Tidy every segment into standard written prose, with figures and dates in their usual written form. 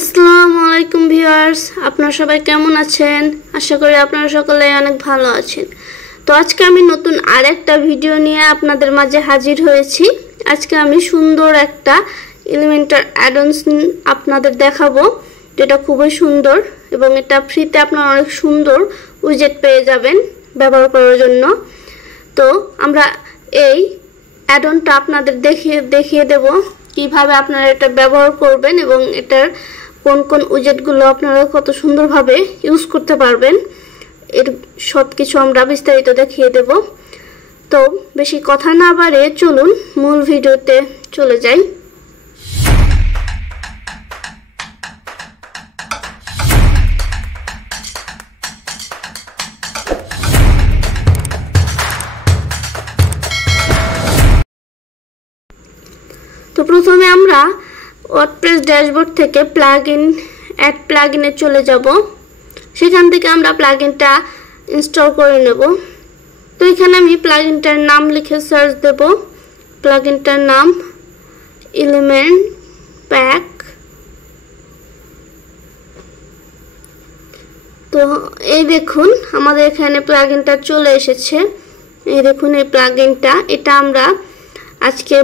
আসসালামু আলাইকুম ভিউয়ার্স, আপনারা সবাই কেমন আছেন? আশা করি আপনারা সকলে অনেক ভালো আছেন। তো আজকে আমি নতুন আরেকটা ভিডিও নিয়ে আপনাদের মাঝে হাজির হয়েছি। আজকে আমি সুন্দর একটা এলিমেন্টর অ্যাডন্স আপনাদের দেখাবো, যেটা খুবই সুন্দর এবং এটা ফ্রিতে আপনারা অনেক সুন্দর উইজেট পেয়ে যাবেন ব্যবহার করার জন্য। তো আমরা এই অ্যাডনটা আপনাদের দেখিয়ে দেব কিভাবে আপনারা এটা ব্যবহার করবেন এবং এটার কোন কোন উইজেটগুলো আপনারা কত সুন্দরভাবে ইউজ করতে পারবেন, এর সব কিছু আমরা বিস্তারিত দেখিয়ে দেব। তো বেশি কথা না বাড়িয়ে চলুন মূল ভিডিওতে চলে যাই। তো প্রথমে আমরা ওয়ার্ডপ্রেস ড্যাশবোর্ড থেকে অ্যাড প্লাগইনে চলে যাব। সেখান থেকে আমরা প্লাগইনটা ইনস্টল করে নেব। তো এখানে আমি প্লাগইনটার নাম লিখে সার্চ দেব। প্লাগইনটার নাম এলিমেন্ট প্যাক। তো এই দেখুন আমাদের এখানে প্লাগইনটা চলে এসেছে। এই দেখুন এই প্লাগইনটা, এটা আমরা আজকে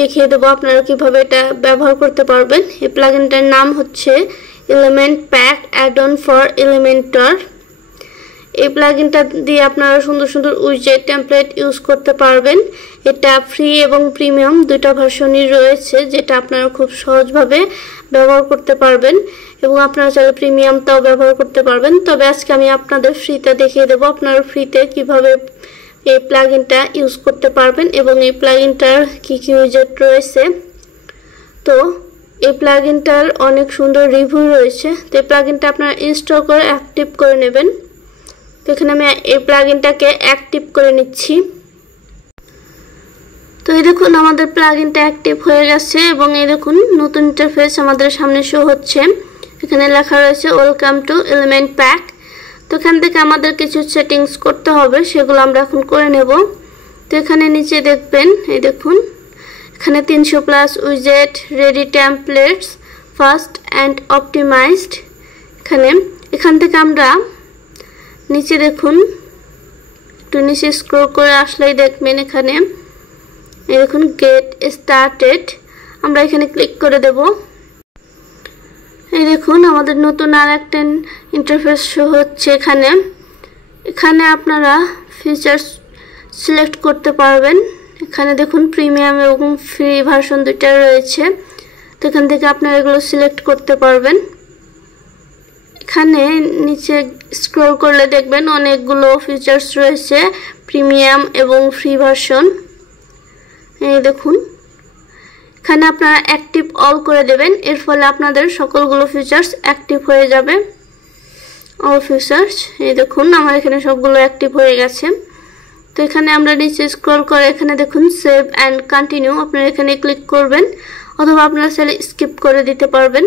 দেখিয়ে দেবো আপনারা কিভাবে এটা ব্যবহার করতে পারবেন। এই প্লাগইনটার নাম হচ্ছে element pack add-on for Elementor. এই প্লাগইনটা দিয়ে আপনারা সুন্দর সুন্দর উইজেট টেমপ্লেট ইউজ করতে পারবেন। এটা ফ্রি এবং প্রিমিয়াম দুইটা ভার্সনই রয়েছে, যেটা আপনারা খুব সহজভাবে ব্যবহার করতে পারবেন এবং আপনারা চাইলে প্রিমিয়ামটাও ব্যবহার করতে পারবেন। তবে আজকে আমি আপনাদের ফ্রিতে দেখিয়ে দেবো আপনারা ফ্রিতে কিভাবে এই প্লাগইনটা ইউজ করতে পারবেন এবং এই প্লাগইনটার কি কি উইজেট রয়েছে। তো এই প্লাগইনটার অনেক সুন্দর রিভিউ রয়েছে। তো এই প্লাগইনটা আপনারা ইনস্টল করে অ্যাক্টিভ করে নেবেন। তো এখানে আমি এই প্লাগইনটাকে অ্যাক্টিভ করে নিচ্ছি। তো এই দেখুন আমাদের প্লাগইনটা অ্যাক্টিভ হয়ে গেছে এবং এই দেখুন নতুন ইন্টারফেস আমাদের সামনে শো হচ্ছে। এখানে লেখা রয়েছে ওয়েলকাম টু এলিমেন্ট প্যাক। তো এখান থেকে আমাদের কিছু সেটিংস করতে হবে, সেগুলো আমরা এখন করে নেব। তো এখানে নিচে দেখবেন, এই দেখুন এখানে 300+ উইজেট, ready templates, fast and optimized. এখান থেকে আমরা নিচে দেখুন, একটু নিচে স্ক্রল করে আসলেই দেখবেন এখানে এই দেখুন গেট স্টার্টেড। আমরা এখানে ক্লিক করে দেব। এই দেখুন আমাদের নতুন আর একটা ইন্টারফেস শো হচ্ছে। এখানে আপনারা ফিচার্স সিলেক্ট করতে পারবেন। এখানে দেখুন প্রিমিয়াম এবং ফ্রি ভার্সন দুইটা রয়েছে। তো এখান থেকে আপনারা এগুলো সিলেক্ট করতে পারবেন। এখানে নিচে স্ক্রল করলে দেখবেন অনেকগুলো ফিচার্স রয়েছে, প্রিমিয়াম এবং ফ্রি ভার্সন। এই দেখুন এখানে আপনারা অ্যাক্টিভ অল করে দেবেন, এর ফলে আপনাদের সকলগুলো ফিচার্স অ্যাক্টিভ হয়ে যাবে। অল ফিচার্স, এই দেখুন আমার এখানে সবগুলো অ্যাক্টিভ হয়ে গেছে। তো এখানে আমরা নিচে স্ক্রল করে এখানে দেখুন সেভ অ্যান্ড কন্টিনিউ, আপনারা এখানে ক্লিক করবেন অথবা আপনারা চাইলে স্কিপ করে দিতে পারবেন।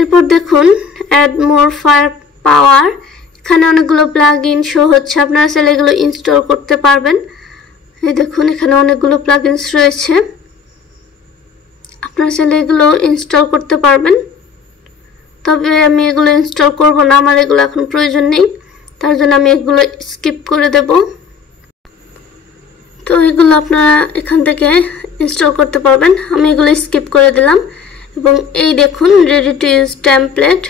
এরপর দেখুন অ্যাড মোর ফায়ার পাওয়ার। এখানে অনেকগুলো প্লাগইন শো হচ্ছে, আপনারা চাইলে এগুলো ইনস্টল করতে পারবেন। এই দেখুন এখানে অনেকগুলো প্লাগইনস রয়েছে, আপনারা চাইলে এগুলো ইনস্টল করতে পারবেন। তবে আমি এগুলো ইনস্টল করব না, আমার এগুলো এখন প্রয়োজন নেই, তার জন্য আমি এগুলো স্কিপ করে দেব। তো এগুলো আপনারা এখান থেকে ইনস্টল করতে পারবেন, আমি এগুলো স্কিপ করে দিলাম। এবং এই দেখুন রেডি টু ইউজ টেমপ্লেট,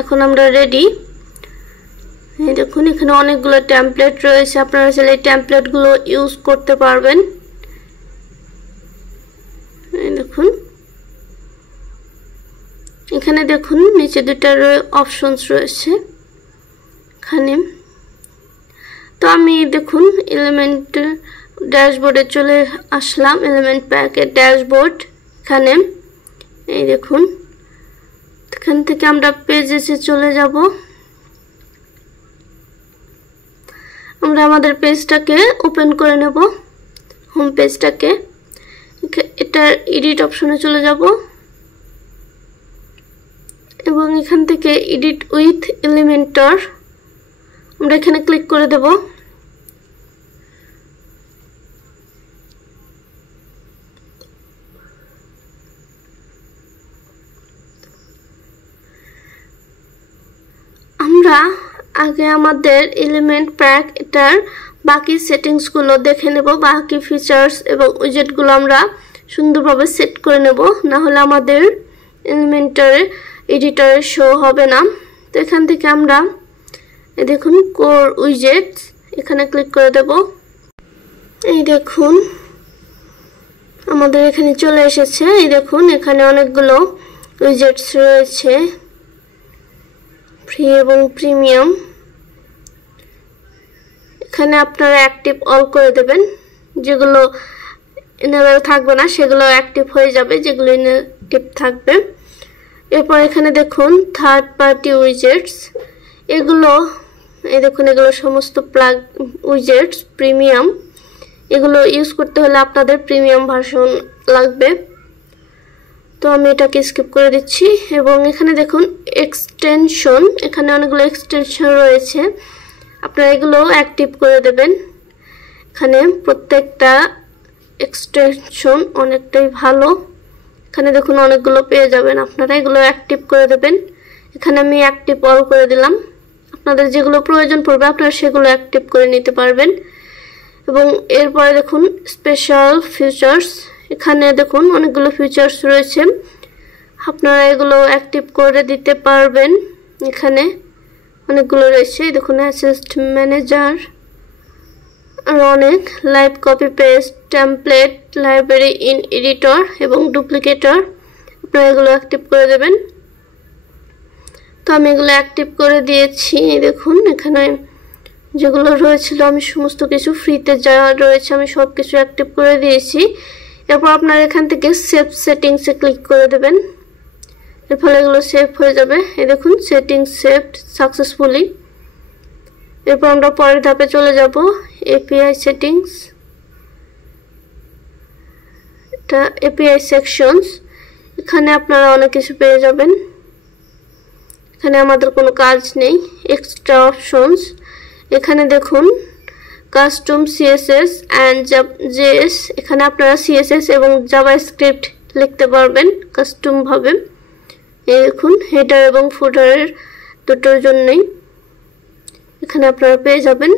এখন আমরা রেডি। এই দেখুন এখানে অনেকগুলো টেমপ্লেট রয়েছে, আপনারা চাইলে এই টেমপ্লেটগুলো ইউজ করতে পারবেন। এই দেখুন এখানে দেখুন নিচে দুটো অপশনস রয়েছে এখানে। তো আমি দেখুন এলিমেন্ট ড্যাশবোর্ডে চলে আসলাম, এলিমেন্ট প্যাকের ড্যাশবোর্ড। এখানে এই দেখুন এখান থেকে আমরা পেজে চলে যাব। আমরা আমাদের পেজটাকে ওপেন করে নেব, হোম পেজটাকে। এটার এডিট অপশনে চলে যাব এবং এখান থেকে এডিট উইথ এলিমেন্টর আমরা এখানে ক্লিক করে দেব। আমরা আগে আমাদের এলিমেন্ট প্যাক এটার বাকি সেটিংসগুলো দেখে নেব, বাকি ফিচার্স এবং উইজেটগুলো আমরা সুন্দরভাবে সেট করে নেব, না হলে আমাদের এলিমেন্টার এডিটরে শো হবে না। তো এখান থেকে আমরা দেখুন কোর উইজেটস এখানে ক্লিক করে দেব। এই দেখুন আমাদের এখানে চলে এসেছে। এই দেখুন এখানে অনেকগুলো উইজেটস রয়েছে, ফ্রি এবং প্রিমিয়াম। এখানে আপনারা অ্যাক্টিভ অল করে দেবেন, যেগুলো ইনেবল থাকবে না সেগুলো অ্যাক্টিভ হয়ে যাবে, যেগুলো ইনঅ্যাক্টিভ থাকবে। এরপর এখানে দেখুন থার্ড পার্টি উইজেটস, এগুলো এই দেখুন এগুলো সমস্ত প্লাগ উইজেটস প্রিমিয়াম। এগুলো ইউজ করতে হলে আপনাদের প্রিমিয়াম ভার্সন লাগবে, তো আমি এটাকে স্কিপ করে দিচ্ছি। এবং এখানে দেখুন এক্সটেনশন, এখানে অনেকগুলো এক্সটেনশন রয়েছে, আপনারা এগুলো অ্যাক্টিভ করে দেবেন। এখানে প্রত্যেকটা এক্সটেনশন অনেকটাই ভালো, এখানে দেখুন অনেকগুলো পেয়ে যাবেন, আপনারা এগুলো অ্যাক্টিভ করে দেবেন। এখানে আমি অ্যাক্টিভ অল করে দিলাম, আপনাদের যেগুলো প্রয়োজন পড়বে আপনারা সেগুলো অ্যাক্টিভ করে নিতে পারবেন। এবং এরপরে দেখুন স্পেশাল ফিচার্স, এখানে দেখুন অনেকগুলো ফিচার্স রয়েছে, আপনারা এগুলো অ্যাক্টিভ করে দিতে পারবেন। এখানে অনেকগুলো রয়েছে, দেখুন অ্যাসিস্ট ম্যানেজার আর অনেক, live copy paste, template, library in editor এবং ডুপ্লিকেটর, আপনারা এগুলো অ্যাক্টিভ করে দেবেন। তো আমি এগুলো অ্যাক্টিভ করে দিয়েছি। দেখুন এখানে যেগুলো রয়েছিল আমি সমস্ত কিছু ফ্রিতে যা রয়েছে আমি সব কিছু অ্যাক্টিভ করে দিয়েছি। এরপর আপনারা এখান থেকে সেভ সেটিংসে ক্লিক করে দেবেন, এর ফলে এগুলো সেভ হয়ে যাবে। এই দেখুন সেটিংস সেভড সাকসেসফুলি। এরপর আমরা পরের ধাপে চলে যাব, এপিআই সেটিংস, এটা এপিআই সেকশনস। এখানে আপনারা অনেক কিছু পেয়ে যাবেন, এখানে আমাদের কোনো কাজ নেই। এক্সট্রা অপশনস, এখানে দেখুন কাস্টম সিএসএস অ্যান্ড জেএস, এখানে আপনারা সিএসএস এবং জাভাস্ক্রিপ্ট লিখতে পারবেন কাস্টম ভাবে। এই দেখুন হেডার এবং ফুটারের দুটোর জন্যই এখানে আপনারা পেয়ে যাবেন।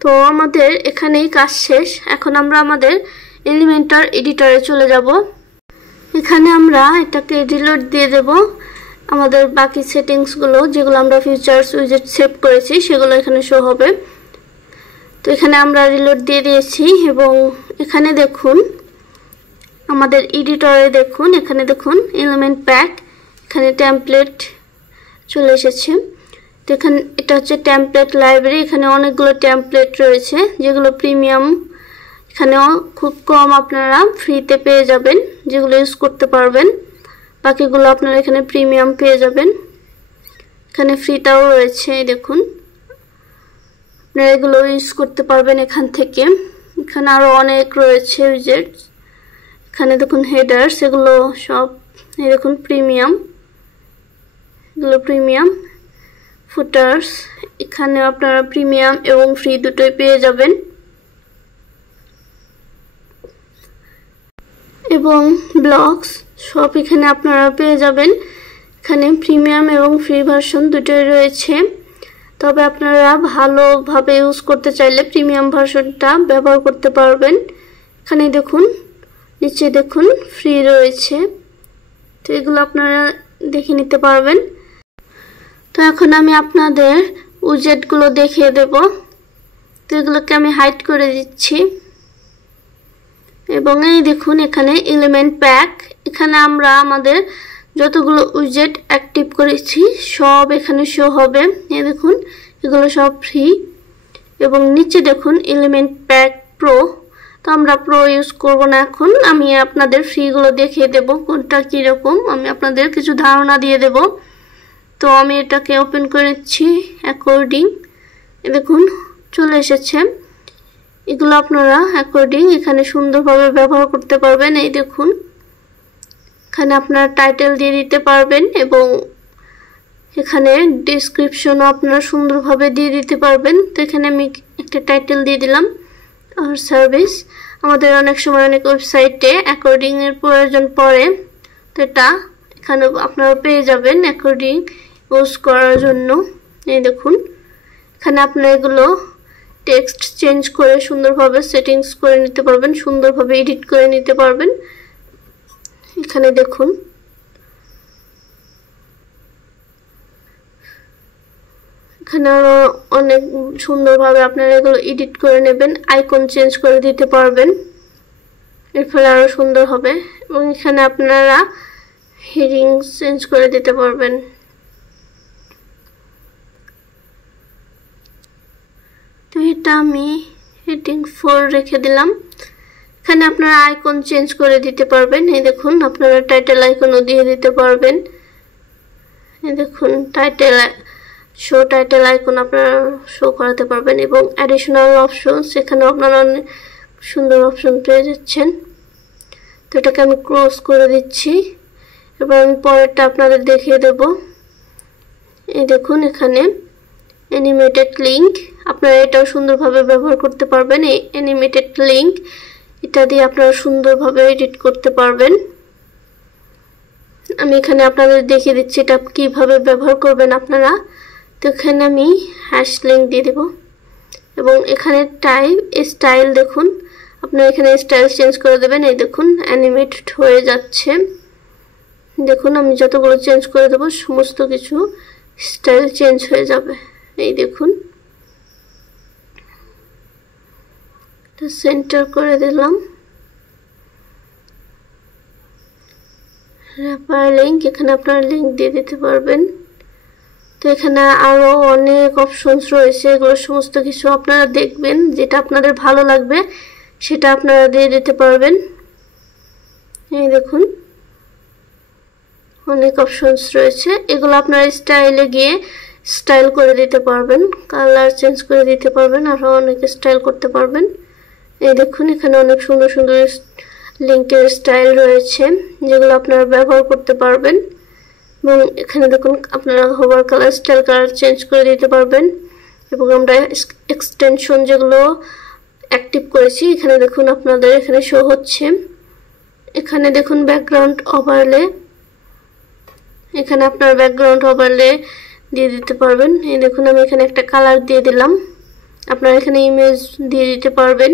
তো আমাদের এখানেই কাজ শেষ, এখন আমরা আমাদের এলিমেন্টার এডিটরে চলে যাব। এখানে আমরা এটাকে রিলোড দিয়ে দেব, আমাদের বাকি সেটিংসগুলো যেগুলো আমরা ফিচার্স উইজেট সেভ করেছি সেগুলো এখানে শো হবে। তো এখানে আমরা রিলোড দিয়ে দিয়েছি এবং এখানে দেখুন আমাদের এডিটরে দেখুন, এখানে দেখুন এলিমেন্ট প্যাক, এখানে টেমপ্লেট চলে এসেছে। তো এখানে এটা হচ্ছে টেমপ্লেট লাইব্রেরি, এখানে অনেকগুলো টেমপ্লেট রয়েছে যেগুলো প্রিমিয়াম, এখানেও খুব কম আপনারা ফ্রিতে পেয়ে যাবেন, যেগুলো ইউজ করতে পারবেন। বাকিগুলো আপনারা এখানে প্রিমিয়াম পেয়ে যাবেন, এখানে ফ্রিটাও রয়েছে। দেখুন আপনারা এগুলো ইউজ করতে পারবেন এখান থেকে। এখানে আরও অনেক রয়েছে উইজেটস, এখানে দেখুন হেডার্স, এগুলো সব এই দেখুন প্রিমিয়াম, এগুলো প্রিমিয়াম। ফুটার্স, এখানে আপনারা প্রিমিয়াম এবং ফ্রি দুটোই পেয়ে যাবেন। এবং ব্লগস সব এখানে আপনারা পেয়ে যাবেন, এখানে প্রিমিয়াম এবং ফ্রি ভার্সন দুটোই রয়েছে। তবে আপনারা ভালোভাবে ইউজ করতে চাইলে প্রিমিয়াম ভার্সনটা ব্যবহার করতে পারবেন। এখানে দেখুন নিচে দেখুন ফ্রি রয়েছে, তো এগুলো আপনারা দেখে নিতে পারবেন। তো এখন আমি আপনাদের উইজেটগুলো দেখিয়ে দেব, তো এগুলোকে আমি হাইড করে দিচ্ছি। এবং এই দেখুন এখানে এলিমেন্ট প্যাক, এখানে আমরা আমাদের যতগুলো উইজেট অ্যাক্টিভ করেছি সব এখানে শো হবে। এই দেখুন এগুলো সব ফ্রি। এবং নিচে দেখুন এলিমেন্ট প্যাক প্রো, তো আমরা প্রো ইউজ করব না, এখন আমি আপনাদের ফ্রিগুলো দেখিয়ে দেব কোনটা কীরকম, আমি আপনাদের কিছু ধারণা দিয়ে দেব। তো আমি এটাকে ওপেন করে নিচ্ছি অ্যাকর্ডিং, দেখুন চলে এসেছে। এগুলো আপনারা অ্যাকর্ডিং এখানে সুন্দরভাবে ব্যবহার করতে পারবেন। এই দেখুন এখানে আপনারা টাইটেল দিয়ে দিতে পারবেন এবং এখানে ডেসক্রিপশনও আপনারা সুন্দরভাবে দিয়ে দিতে পারবেন। তো এখানে আমি একটা টাইটেল দিয়ে দিলাম আর সার্ভিস। আমাদের অনেক সময় অনেক ওয়েবসাইটে অ্যাকর্ডিংয়ের প্রয়োজন পড়ে, তো এটা এখানে আপনারা পেয়ে যাবেন অ্যাকর্ডিং ইউজ করার জন্য। এই দেখুন এখানে আপনারা এগুলো টেক্সট চেঞ্জ করে সুন্দরভাবে সেটিংস করে নিতে পারবেন, সুন্দরভাবে এডিট করে নিতে পারবেন। এখানে দেখুন এখানে আরো অনেক সুন্দরভাবে আপনারা এগুলো এডিট করে নেবেন, আইকন চেঞ্জ করে দিতে পারবেন, এর ফলে আরো সুন্দর হবে। এবং এখানে আপনারা হেডিং চেঞ্জ করে দিতে পারবেন। তো এটা আমি হেডিং 4 রেখে দিলাম। এখানে আপনারা আইকন চেঞ্জ করে দিতে পারবেন। এই দেখুন আপনারা টাইটেল আইকনও দিয়ে দিতে পারবেন। এই দেখুন টাইটেল আইকন আপনারা শো করাতে পারবেন এবং অ্যাডিশনাল অপশনস এখানে আপনারা অনেক সুন্দর অপশন পেয়ে যাচ্ছেন। তো এটাকে আমি ক্লোজ করে দিচ্ছি। এবার আমি পরেরটা আপনাদের দেখিয়ে দেব। এই দেখুন এখানে অ্যানিমেটেড লিঙ্ক, আপনারা এটাও সুন্দরভাবে ব্যবহার করতে পারবেন। এই অ্যানিমেটেড লিঙ্ক এটা দিয়ে আপনারা সুন্দরভাবে এডিট করতে পারবেন। আমি এখানে আপনাদের দেখিয়ে দিচ্ছি এটা কিভাবে ব্যবহার করবেন আপনারা। তো এখানে আমি হ্যাশ লিঙ্ক দিয়ে দেব এবং এখানে স্টাইল দেখুন আপনারা এখানে স্টাইল চেঞ্জ করে দেবেন। এই দেখুন অ্যানিমেটেড হয়ে যাচ্ছে। দেখুন আমি যতগুলো চেঞ্জ করে দেব সমস্ত কিছু স্টাইল চেঞ্জ হয়ে যাবে। এই দেখুন এটা সেন্টার করে দিলাম। র্যাপার লিঙ্ক এখানে আপনারা লিঙ্ক দিয়ে দিতে পারবেন। তো এখানে আরো অনেক অপশনস রয়েছে, এগুলো সমস্ত কিছু আপনারা দেখবেন, যেটা আপনাদের ভালো লাগবে সেটা আপনারা দিয়ে দিতে পারবেন। এই দেখুন অনেক অপশনস রয়েছে, এগুলো আপনারা স্টাইলে গিয়ে স্টাইল করে দিতে পারবেন, কালার চেঞ্জ করে দিতে পারবেন, আরো অনেক স্টাইল করতে পারবেন। এই দেখুন এখানে অনেক সুন্দর সুন্দর লিঙ্কের স্টাইল রয়েছে যেগুলো আপনারা ব্যবহার করতে পারবেন। এবং এখানে দেখুন আপনারা hover colour style colour change করে দিতে পারবেন। এবং আমরা এক্সটেনশন যেগুলো অ্যাক্টিভ করেছি এখানে দেখুন আপনাদের এখানে শো হচ্ছে। এখানে দেখুন ব্যাকগ্রাউন্ড ওভারলে, এখানে আপনার ব্যাকগ্রাউন্ড ওভারলে দিয়ে দিতে পারবেন। এই দেখুন আমি এখানে একটা কালার দিয়ে দিলাম, আপনারা এখানে ইমেজ দিয়ে দিতে পারবেন।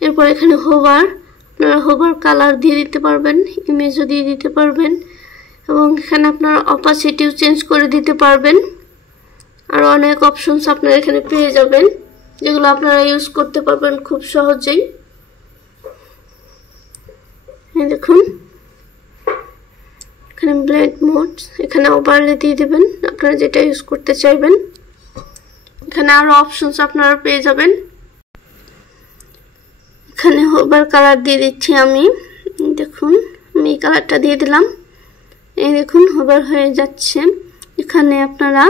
এরপর এখানে আপনারা হোভার কালার দিয়ে দিতে পারবেন, ইমেজও দিয়ে দিতে পারবেন এবং এখানে আপনারা অপাসিটিও চেঞ্জ করে দিতে পারবেন। আর অনেক অপশনস আপনারা এখানে পেয়ে যাবেন যেগুলো আপনারা ইউজ করতে পারবেন খুব সহজেই। এই দেখুন এখানে ব্লেন্ড মোড, এখানে ওভারলে দিয়ে দেবেন আপনারা যেটা ইউজ করতে চাইবেন। এখানে আরো অপশনস আপনারা পেয়ে যাবেন। এখানে হোভার কালার দিয়ে দিচ্ছি আমি, দেখুন আমি এই কালারটা দিয়ে দিলাম। এই দেখুন হোভার হয়ে যাচ্ছে। এখানে আপনারা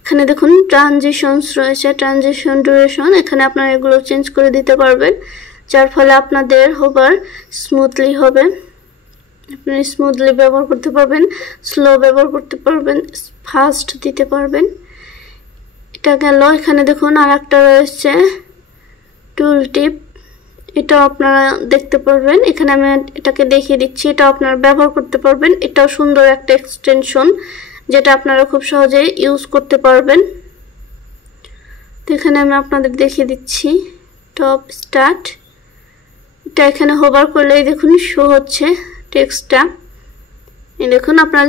এখানে দেখুন ট্রানজিশনস রয়েছে, ট্রানজিশন ডিউরেশন, এখানে আপনারা এগুলো চেঞ্জ করে দিতে পারবেন যার ফলে আপনাদের হোভার স্মুথলি হবে। আপনি স্মুথলি ব্যবহার করতে পারবেন, স্লো ব্যবহার করতে পারবেন, ফাস্ট দিতে পারবেন। এটা গেল। এখানে দেখুন আর একটা রয়েছে টুল টিপ, এটাও আপনারা দেখতে পারবেন। এখানে আমি এটাকে দেখিয়ে দিচ্ছি, এটাও আপনারা ব্যবহার করতে পারবেন। এটাও সুন্দর একটা এক্সটেনশন যেটা আপনারা খুব সহজে ইউজ করতে পারবেন। তো এখানে আমি আপনাদের দেখিয়ে দিচ্ছি টপ স্টার্ট, এটা এখানে হোভার করলেই দেখুন শো হচ্ছে টেক্সটটা। এই দেখুন আপনারা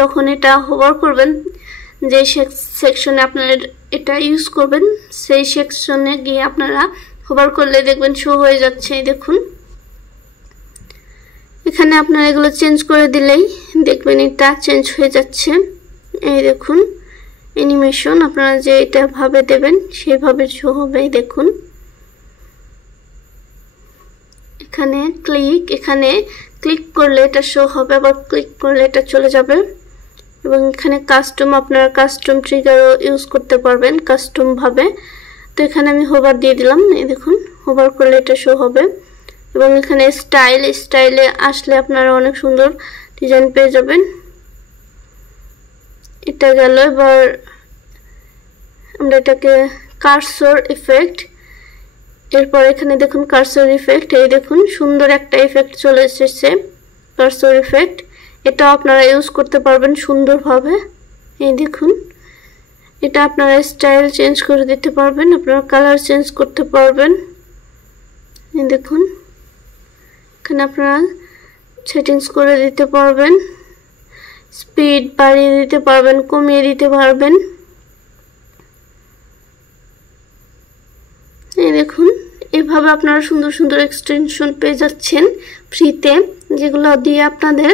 যখন এটা হোভার করবেন যে সেকশনে আপনারা এটা ইউজ করবেন সেই সেকশনে গিয়ে আপনারা হোভার করলে দেখবেন শো হয়ে যাচ্ছে। এই দেখুন এখানে আপনারা এগুলো চেঞ্জ করে দিলেই দেখবেন এটা চেঞ্জ হয়ে যাচ্ছে। এই দেখুন অ্যানিমেশন আপনারা যে এটা ভাবে দেবেন সেইভাবে শো হবে। দেখুন এখানে ক্লিক করলে এটা শো হবে, আবার ক্লিক করলে এটা চলে যাবে। এবং এখানে কাস্টম, আপনারা কাস্টম ট্রিগারও ইউজ করতে পারবেন কাস্টম ভাবে। তো এখানে আমি হোভার দিয়ে দিলাম, এই দেখুন হোভার করলে এটা শো হবে। এবং এখানে স্টাইলে আসলে আপনারা অনেক সুন্দর ডিজাইন পেয়ে যাবেন। এটা গেল। এবার আমরা এটাকে কার্সর ইফেক্ট, এরপর এখানে দেখুন কার্সর ইফেক্ট, এই দেখুন সুন্দর একটা ইফেক্ট চলে এসেছে কার্সর ইফেক্ট। এটা আপনারা ইউজ করতে পারবেন সুন্দরভাবে। এই দেখুন, এটা আপনারা স্টাইল চেঞ্জ করে দিতে পারবেন, আপনারা কালার চেঞ্জ করতে পারবেন। এই দেখুন, এখানে আপনারা সেটিংস করে দিতে পারবেন, স্পিড বাড়িয়ে দিতে পারবেন, কমিয়ে দিতে পারবেন। এই দেখুন, এভাবে আপনারা সুন্দর সুন্দর এক্সটেনশন পেয়ে যাচ্ছেন ফ্রিতে, যেগুলো দিয়ে আপনাদের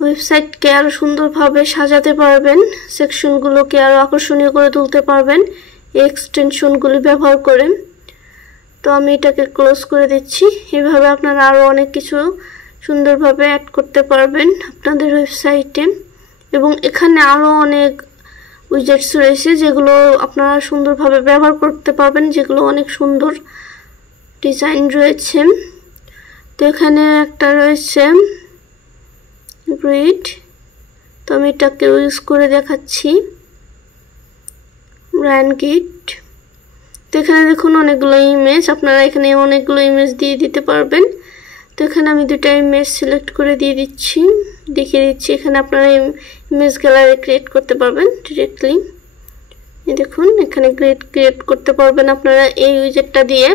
ওয়েবসাইটকে আরও সুন্দরভাবে সাজাতে পারবেন, সেকশনগুলোকে আরও আকর্ষণীয় করে তুলতে পারবেন এই এক্সটেনশনগুলি ব্যবহার করে। তো আমি এটাকে ক্লোজ করে দিচ্ছি। এভাবে আপনারা আরও অনেক কিছু সুন্দরভাবে অ্যাড করতে পারবেন আপনাদের ওয়েবসাইটে, এবং এখানে আরও অনেক উইজেটস রয়েছে যেগুলো আপনারা সুন্দরভাবে ব্যবহার করতে পারবেন, যেগুলো অনেক সুন্দর ডিজাইন রয়েছে। তো এখানে একটা রয়েছে গ্রিড, তো আমি এটাকে ইউজ করে দেখাচ্ছি, ব্র্যান্ড গিট। তো এখানে দেখুন অনেকগুলো ইমেজ, আপনারা এখানে অনেকগুলো ইমেজ দিয়ে দিতে পারবেন। তো এখানে আমি দুটো ইমেজ সিলেক্ট করে দেখিয়ে দিচ্ছি। এখানে আপনারা ইমেজ গ্যালারি ক্রিয়েট করতে পারবেন ডিরেক্টলি। এই দেখুন, এখানে গ্রিড ক্রিয়েট করতে পারবেন আপনারা এই উইজেটটা দিয়ে।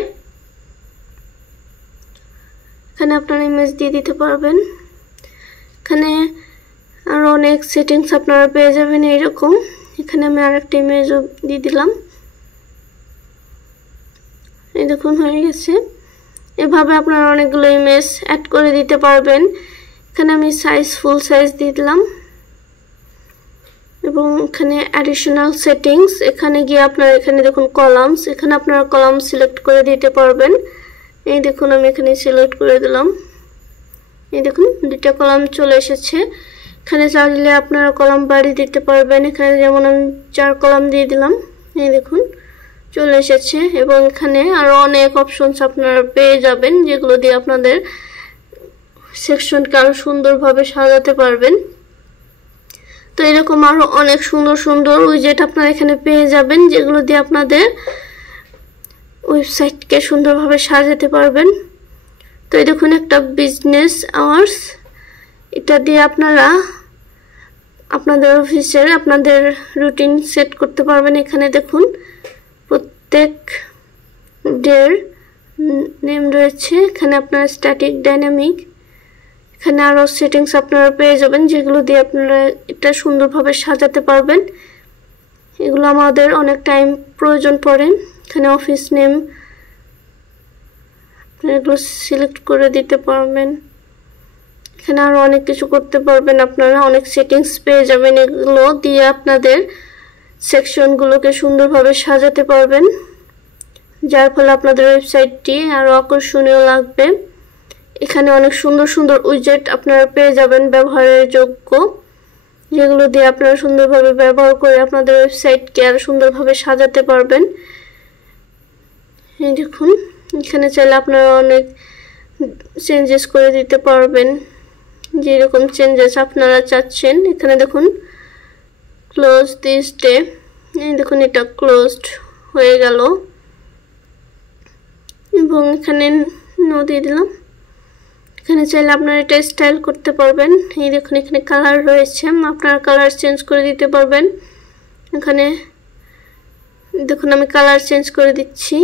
এখানে আপনারা ইমেজ দিয়ে দিতে পারবেন। এখানে আরও অনেক সেটিংস আপনারা পেয়ে যাবেন এইরকম। এখানে আমি আরেকটা ইমেজও দিয়ে দিলাম। এই দেখুন, হয়ে গেছে। এভাবে আপনারা অনেকগুলো ইমেজ অ্যাড করে দিতে পারবেন। এখানে আমি ফুল সাইজ দিয়ে দিলাম, এবং এখানে অ্যাডিশনাল সেটিংস, এখানে গিয়ে আপনারা এখানে দেখুন কলামস, এখানে আপনারা কলাম সিলেক্ট করে দিতে পারবেন। এই দেখুন, আমি এখানে সিলেক্ট করে দিলাম। এই দেখুন, দুটো কলাম চলে এসেছে। এখানে চাইলে আপনারা কলাম বাড়িয়ে দিতে পারবেন। এখানে যেমন আমি 4 কলাম দিয়ে দিলাম। এই দেখুন, চলে এসেছে। এবং এখানে আরও অনেক অপশনস আপনারা পেয়ে যাবেন, যেগুলো দিয়ে আপনাদের সেকশনকে আরও সুন্দরভাবে সাজাতে পারবেন। তো এরকম আরও অনেক সুন্দর সুন্দর উইজেট আপনারা এখানে পেয়ে যাবেন, যেগুলো দিয়ে আপনাদের ওয়েবসাইটকে সুন্দরভাবে সাজাতে পারবেন। তো এই দেখুন, একটা বিজনেস আওয়ার্স, এটা দিয়ে আপনারা আপনাদের অফিসের আপনাদের রুটিন সেট করতে পারবেন। এখানে দেখুন প্রত্যেক ডের নেম রয়েছে। এখানে আপনার স্ট্যাটিক, ডাইনামিক, এখানে আরও সেটিংস আপনারা পেয়ে যাবেন, যেগুলো দিয়ে আপনারা এটা সুন্দরভাবে সাজাতে পারবেন। এগুলো আমাদের অনেক টাইম প্রয়োজন পড়ে। এখানে অফিস নেম এগুলো সিলেক্ট করে দিতে পারবেন। এখানে আরও অনেক কিছু করতে পারবেন, আপনারা অনেক সেটিংস পেয়ে যাবেন। এগুলো দিয়ে আপনাদের সেকশনগুলোকে সুন্দরভাবে সাজাতে পারবেন, যার ফলে আপনাদের ওয়েবসাইটটি আরও আকর্ষণীয় লাগবে। এখানে অনেক সুন্দর সুন্দর উইজেট আপনারা পেয়ে যাবেন ব্যবহারের যোগ্য, যেগুলো দিয়ে আপনারা সুন্দরভাবে ব্যবহার করে আপনাদের ওয়েবসাইটকে আরও সুন্দরভাবে সাজাতে পারবেন। এই দেখুন, এখানে চাইলে আপনারা অনেক চেঞ্জেস করে দিতে পারবেন, যেরকম চেঞ্জেস আপনারা চাচ্ছেন। এখানে দেখুন ক্লোজ দিস ডে, এই দেখুন এটা ক্লোজড হয়ে গেল, এবং এখানে নো দিয়ে দিলাম। এখানে চাইলে আপনারা এটা স্টাইল করতে পারবেন। এই দেখুন, এখানে কালার রয়েছে, আপনারা কালার চেঞ্জ করে দিতে পারবেন। এখানে দেখুন আমি কালার চেঞ্জ করে দিচ্ছি।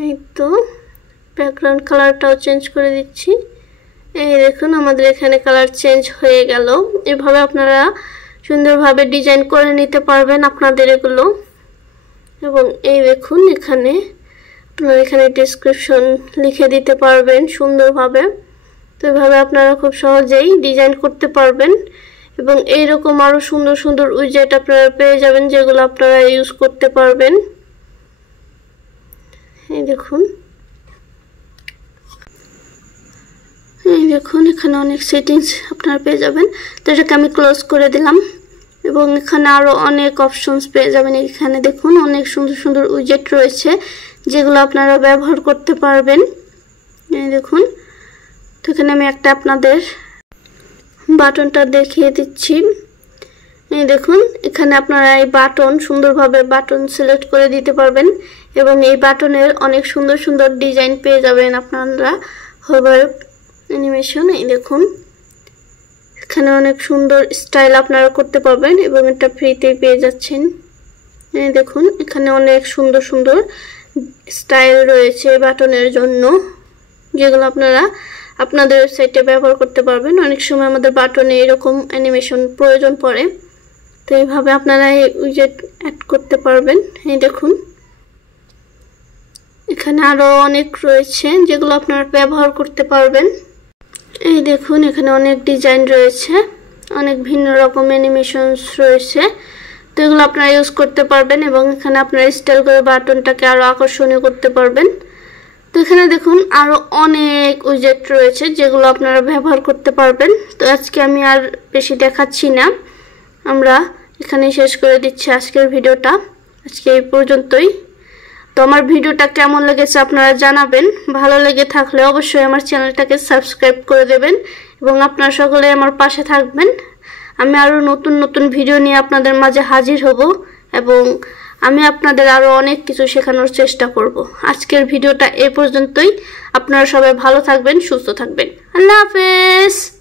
এই তো ব্যাকগ্রাউন্ড কালারটাও চেঞ্জ করে দিচ্ছি। এই দেখুন আমাদের এখানে কালার চেঞ্জ হয়ে গেল। এভাবে আপনারা সুন্দরভাবে ডিজাইন করে নিতে পারবেন আপনাদের এগুলো। এবং এই দেখুন এখানে আপনারা এখানে ডেসক্রিপশন লিখে দিতে পারবেন সুন্দরভাবে। তো এভাবে আপনারা খুব সহজেই ডিজাইন করতে পারবেন, এবং এইরকম আরও সুন্দর সুন্দর উইজেট আপনারা পেয়ে যাবেন, যেগুলো আপনারা ইউজ করতে পারবেন। এই দেখুন এখানে অনেক সেটিংস আপনারা পেয়ে যাবেন। তো এটাকে আমি ক্লোজ করে দিলাম, এবং এখানে আরও অনেক অপশনস পেয়ে যাবেন। এখানে দেখুন অনেক সুন্দর সুন্দর উইজেট রয়েছে, যেগুলো আপনারা ব্যবহার করতে পারবেন। এই দেখুন, তো এখানে আমি একটা আপনাদের বাটনটা দেখিয়ে দিচ্ছি। এই দেখুন এখানে আপনারা এই বাটন সুন্দরভাবে বাটন সিলেক্ট করে দিতে পারবেন, এবং এই বাটনের অনেক সুন্দর সুন্দর ডিজাইন পেয়ে যাবেন আপনারা। Hover animation. এই দেখুন এখানে অনেক সুন্দর স্টাইল আপনারা করতে পারবেন এবং এটা ফ্রিতে পেয়ে যাচ্ছেন। এই দেখুন এখানে অনেক সুন্দর সুন্দর স্টাইল রয়েছে বাটনের জন্য, যেগুলো আপনারা আপনাদের ওয়েবসাইটে ব্যবহার করতে পারবেন। অনেক সময় আমাদের বাটনে এরকম অ্যানিমেশন প্রয়োজন পড়ে, তো এইভাবে আপনারা এই উইজেট অ্যাড করতে পারবেন। এই দেখুন এখানে আরো অনেক রয়েছে যেগুলো আপনারা ব্যবহার করতে পারবেন। এই দেখুন এখানে অনেক ডিজাইন রয়েছে, অনেক ভিন্ন রকম অ্যানিমেশনস রয়েছে, তো এগুলো আপনারা ইউজ করতে পারবেন এবং এখানে আপনারা স্টাইল করে বাটনটাকে আরো আকর্ষণীয় করতে পারবেন। তো এখানে দেখুন আরো অনেক উইজেট রয়েছে যেগুলো আপনারা ব্যবহার করতে পারবেন। তো আজকে আমি আর বেশি দেখাচ্ছি না, আমরা এখানে শেষ করে দিচ্ছি আজকের ভিডিওটা। আজকে এই পর্যন্তই। তো আমার ভিডিওটা কেমন লেগেছে আপনারা জানাবেন। ভালো লেগে থাকলে অবশ্যই আমার চ্যানেলটাকে সাবস্ক্রাইব করে দেবেন এবং আপনারা সকলে আমার পাশে থাকবেন। আমি আরো নতুন নতুন ভিডিও নিয়ে আপনাদের মাঝে হাজির হব এবং আমি আপনাদের আরো অনেক কিছু শেখানোর চেষ্টা করব। আজকের ভিডিওটা এই পর্যন্তই। আপনারা সবাই ভালো থাকবেন, সুস্থ থাকবেন। আল্লাহ হাফেজ।